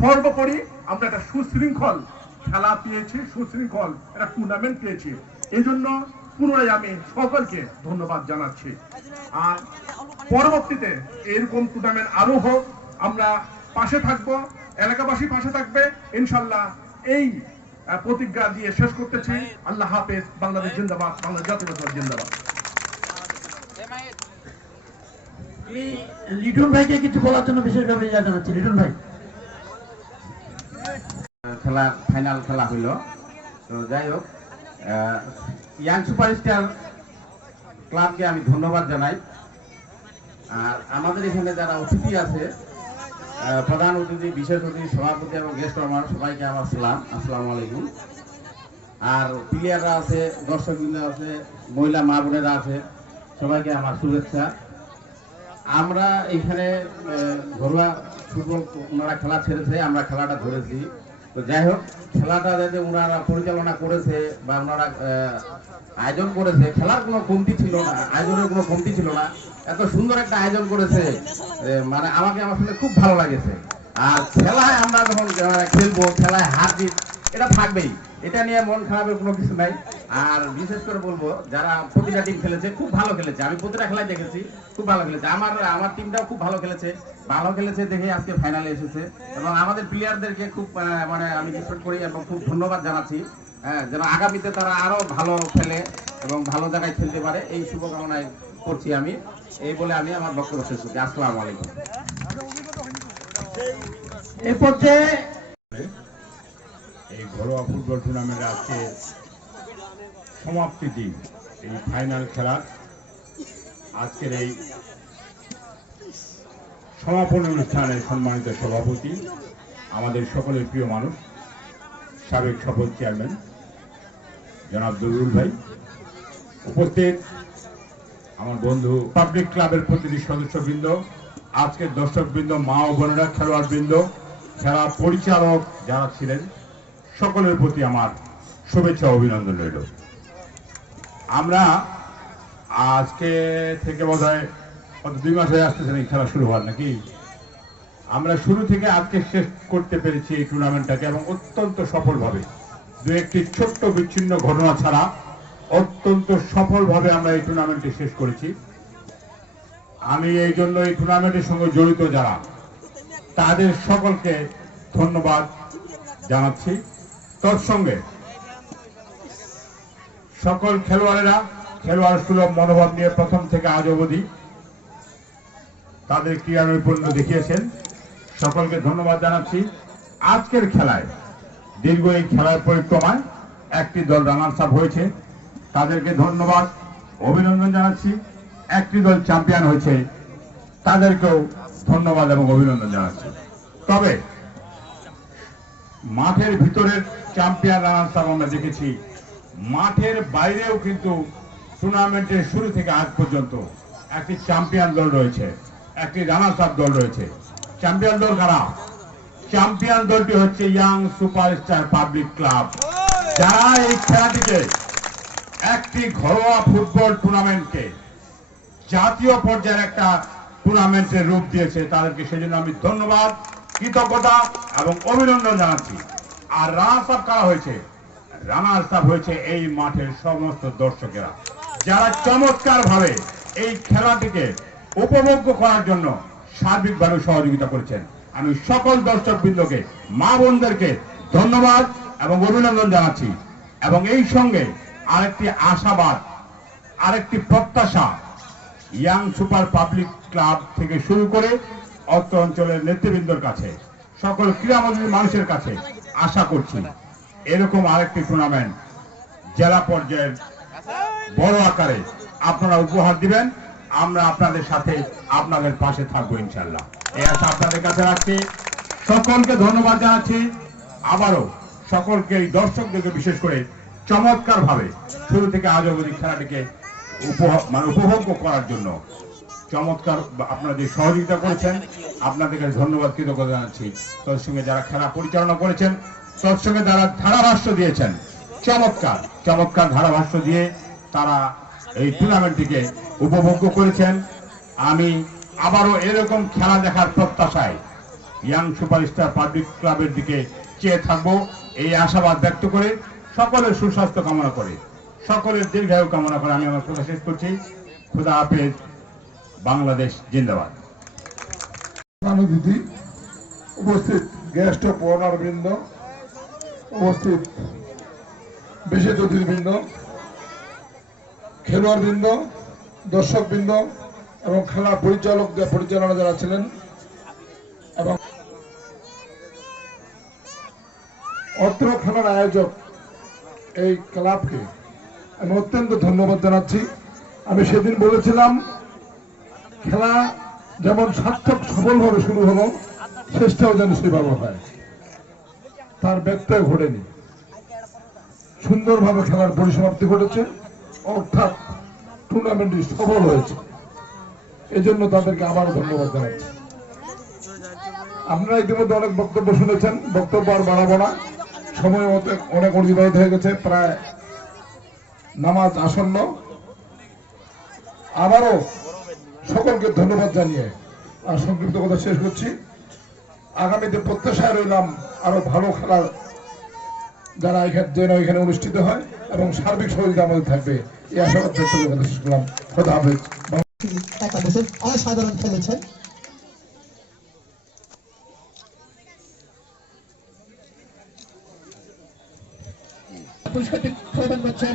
সর্বোপরি আমরা একটা সুশৃঙ্খল খেলা পেয়েছি, সুশৃঙ্খল একটা টুর্নামেন্ট পেয়েছি। এই জন্য পুনরায় আমি সকলকে ধন্যবাদ জানাচ্ছি। আর পরবর্তীতে এরকম টুর্নামেন্ট আরও হোক, আমরা পাশে থাকব, এলাকাবাসী পাশে থাকবে। ইনশাল্লাহ এই প্রতিজ্ঞা দিয়ে শেষ করতেছি। আল্লাহ হাফেজ, বাংলাদেশ জিন্দাবাদ, বাংলাদেশ জাতীয় জিন্দাবাদ। লিটন ভাইকে কিছু বলার জন্য বিশেষভাবে জানাচ্ছি। লিটন ভাই। খেলা ফাইনাল খেলা হইল। তো যাই হোক ইয়াং সুপারস্টার ক্লাবকে আমি ধন্যবাদ জানাই। আর আমাদের এখানে যারা অতিথি আছে প্রধান অতিথি, বিশেষ অতিথি, সভাপতি এবং গেস্ট আমার সবাইকে আমার সালাম, আসসালামু আলাইকুম। আর প্লেয়াররা আছে, দর্শকবৃন্দ আছে, মহিলা মা বোনেরা আছে, সবাইকে আমার শুভেচ্ছা। আমরা এখানে ঘরোয়া ফুটবল, ওনারা খেলা ছেড়েছে, আমরা খেলাটা ধরেছি। তো যাই হোক, খেলাটা যাতে ওনারা পরিচালনা করেছে বা ওনারা আয়োজন করেছে, খেলার কোনো কমতি ছিল না, আয়োজনের কোনো কমতি ছিল না, এত সুন্দর একটা আয়োজন করেছে মানে আমাকে আমার সাথে খুব ভালো লাগেছে। আর খেলায় আমরা যখন খেলব, খেলায় হার জিত, এটা থাকবেই। এটা নিয়ে মন খারাপের কোনো কিছু নাই। আর বিশেষ করে বলব যারা প্রতিটা টিম খেলেছে খুব ভালো খেলেছে। আমি প্রতিটা খেলায় দেখেছি খুব ভালো খেলেছে। আমার আমার টিমটাও খুব ভালো খেলেছে ভালো খেলেছে দেখে আজকে ফাইনালে এসেছে। এবং আমাদের প্লেয়ারদেরকে খুব মানে আমি রেসপেক্ট করি এবং খুব ধন্যবাদ জানাচ্ছি। হ্যাঁ, যেন আগামীতে তারা আরও ভালো খেলে এবং ভালো জায়গায় খেলতে পারে। এই শুভকামনায় করছি আমি। এই বলে আমি আমার বক্তব্য শেষ করছি। আসসালামু আলাইকুম। এ পর্যায়ে এই ঘরোয়া ফুটবল টুর্নামেন্টে আজকে সমাপ্তি দিন, এই ফাইনাল খেলার আজকের এই সমাপন অনুষ্ঠানের সম্মানিত সভাপতি আমাদের সকলের প্রিয় মানুষ, সাবেক শপথ চেয়ারম্যান জনাব দরুল ভাই। উপস্থিত আমার বন্ধু পাবলিক ক্লাবের প্রতিটি সদস্যবৃন্দ, আজকের দর্শকবৃন্দ, মা ও বোনেরা খেলোয়াড় বৃন্দ খেলা পরিচালক যারা ছিলেন সকলের প্রতি আমার শুভেচ্ছা অভিনন্দন রইল। আমরা আজকে থেকে বোধ হয় দুই মাস হয়ে আসতেছেন এই খেলা শুরু হওয়ার নাকি? আমরা শুরু থেকে আজকে শেষ করতে পেরেছি এই টুর্নামেন্টটাকে এবং অত্যন্ত সফলভাবে, দু একটি ছোট্ট বিচ্ছিন্ন ঘটনা ছাড়া অত্যন্ত সফলভাবে আমরা এই টুর্নামেন্টটি শেষ করেছি। আমি এই জন্য এই টুর্নামেন্টের সঙ্গে জড়িত যারা, তাদের সকলকে ধন্যবাদ জানাচ্ছি। তৎসঙ্গে। সকল খেলোয়াড়েরা, খেলোয়াড় সুলভ মনোভাব নিয়ে প্রথম থেকে আজ অবধি তাদের ক্রীড়া নৈপুণ্য দেখিয়েছেন। সকলকে ধন্যবাদ জানাচ্ছি। আজকের খেলায়, দীর্ঘ এই খেলার পরিক্রমায় একটি দল রানার্স আপ হয়েছে। তাদেরকে ধন্যবাদ, অভিনন্দন জানাচ্ছি। একটি দল চ্যাম্পিয়ন হয়েছে, তাদেরকেও ধন্যবাদ এবং অভিনন্দন জানাচ্ছি। তবে মাঠের ভিতরের চ্যাম্পিয়ন রানার্স আপ আমরা দেখেছি। মাঠের বাইরেও কিন্তু টুর্নামেন্টের শুরু থেকে আজ পর্যন্ত একটি চ্যাম্পিয়ন দল রয়েছে, একটি রানার্স আপ দল রয়েছে। চ্যাম্পিয়ন দল কারা? চ্যাম্পিয়ন দলটি হচ্ছে ইয়াং সুপারস্টার পাবলিক ক্লাব। যারা এই খেলাটিকে একটি ঘরোয়া ফুটবল টুর্নামেন্টকে জাতীয় পর্যায়ের একটা টুর্নামেন্টের রূপ দিয়েছে, তাদেরকে সেজন্য আমি ধন্যবাদ, কৃতজ্ঞতা এবং অভিনন্দন জানাচ্ছি। আর রানার্স আপ কারা হয়েছে? রানার্স আপ হয়েছে এই মাঠের সমস্ত দর্শকেরা। যারা চমৎকার ভাবে এই খেলাটিকে উপভোগ করার জন্য সার্বিকভাবে সহযোগিতা করেছেন। আমি সকল দর্শক বৃন্দকে মা বোনদেরকে ধন্যবাদ এবং অভিনন্দন জানাচ্ছি। এবং এই সঙ্গে আরেকটি আশাবাদ, আরেকটি প্রত্যাশা ইয়াং সুপার পাবলিক ক্লাব থেকে শুরু করে অত্র অঞ্চলের নেতৃবৃন্দর কাছে, সকল ক্রীড়ামন্ত্রী মানুষের কাছে আশা করছি এরকম আরেকটি টুর্নামেন্ট জেলা পর্যায়ের বড় আকারে আপনারা উপহার দিবেন। আমরা আপনাদের সাথে আপনাদের পাশে থাকব ইনশাল্লাহ এই আশা আপনাদের কাছে রাখছি। সকলকে ধন্যবাদ জানাচ্ছি। আবারও সকলকে এই দর্শকদেরকে বিশেষ করে চমৎকার ভাবে শুরু থেকে আজ অবধি খেলাটিকে মানে উপভোগ করার জন্য চমৎকার আপনারা যে সহযোগিতা করেছেন আপনাদেরকে ধন্যবাদ, কৃতজ্ঞতা জানাচ্ছি। তোর সঙ্গে যারা খেলা পরিচালনা করেছেন তোর সঙ্গে যারা ধারাভাষ্য দিয়েছেন। চমৎকার চমৎকার ধারাভাষ্য দিয়ে তারা এই টুর্নামেন্টটিকে উপভোগ করেছেন। আমি আবারও এরকম খেলা দেখার প্রত্যাশায় ইয়াং সুপারস্টার পাবলিক ক্লাবের দিকে চেয়ে থাকব, এই আশাবাদ ব্যক্ত করে সকলের সুস্বাস্থ্য কামনা করে, সকলের দীর্ঘায়ু কামনা করে আমি আমার কথা শেষ করছি। খুদা হাফেজ, বাংলাদেশ জিন্দাবাদ। দিদি উপস্থিত গেস্ট পড়ার বৃন্দ, উপস্থিত বিশেষ অতিথিবৃন্দ এবং খেলা পরিচালক পরিচালনা যারা ছিলেন এবং অত্র খেলার আয়োজক এই ক্লাবকে আমি অত্যন্ত ধন্যবাদ জানাচ্ছি। আমি সেদিন বলেছিলাম, খেলা যেমন সার্থক সফলভাবে শুরু হলো, শেষটাও যেন সেভাবে হয়। তার ব্যত্যয় ঘটেনি। সুন্দরভাবে খেলার পরিসমাপ্তি ঘটেছে, অর্থাৎ টুর্নামেন্টটি সফল হয়েছে। এজন্য তাদেরকে আবার ধন্যবাদ জানাচ্ছি। আপনারা ইতিমধ্যে অনেক বক্তব্য শুনেছেন, বক্তব্য আর বাড়াবো না। সময় মতো অনেক অতিবাহিত হয়ে গেছে, প্রায় নামাজ আসন্ন। আবারও সকলকে ধন্যবাদ জানিয়ে আর সংক্ষিপ্ত কথা শেষ করছি। আগামীতে প্রত্যাশায় রইলাম আরও ভালো খেলার যারা এখানে যেন এখানে অনুষ্ঠিত হয় এবং সার্বিক সহযোগিতা আমাদের থাকবে। এই আশাবাদ ব্যক্ত শেষ করলাম। খোদা হাফেজ। একাদশের অসাধারণ খেলেছেন। পুরস্কারটি প্রদান করছেন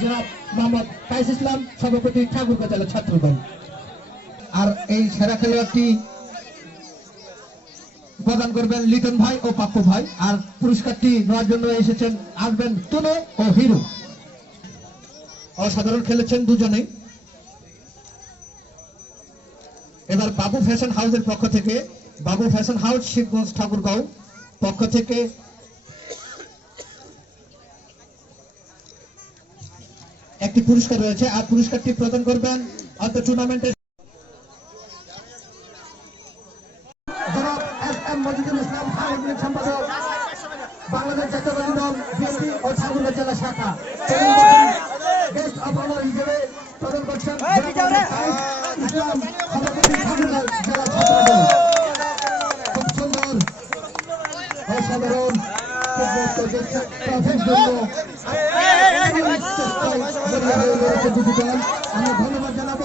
জনাব মোহাম্মদ কাইস ইসলাম, সভাপতি ঠাকুরগাঁ জেলা ছাত্রদল। আর এই সেরা খেলোয়াড়টি প্রদান করবেন লিটন ভাই ও পাপ্পু ভাই। আর পুরস্কারটি নেওয়ার জন্য এসেছেন, আসবেন তুনো ও হিরো। অসাধারণ খেলেছেন দুজনেই। এবার বাবু ফ্যাশন হাউসের পক্ষ থেকে, বাবু ফ্যাশন হাউস শিবগঞ্জ ঠাকুরগাঁও পক্ষ থেকে একটি পুরস্কার রয়েছে। আর পুরস্কারটি প্রদান করবেন অত টুর্নামেন্টের বাংলাদেশ জাতীয়তাবাদী দল বিএনপি ও ঠাকুরগাঁ জেলা শাখা গেস্ট অফ অনার হিসেবে প্রদান করছেন ইসলাম সভাপতি ঠাকুরগাঁ জেলা ছাত্রদল খুব সুন্দর অসাধারণ আমরা ধন্যবাদ জানাব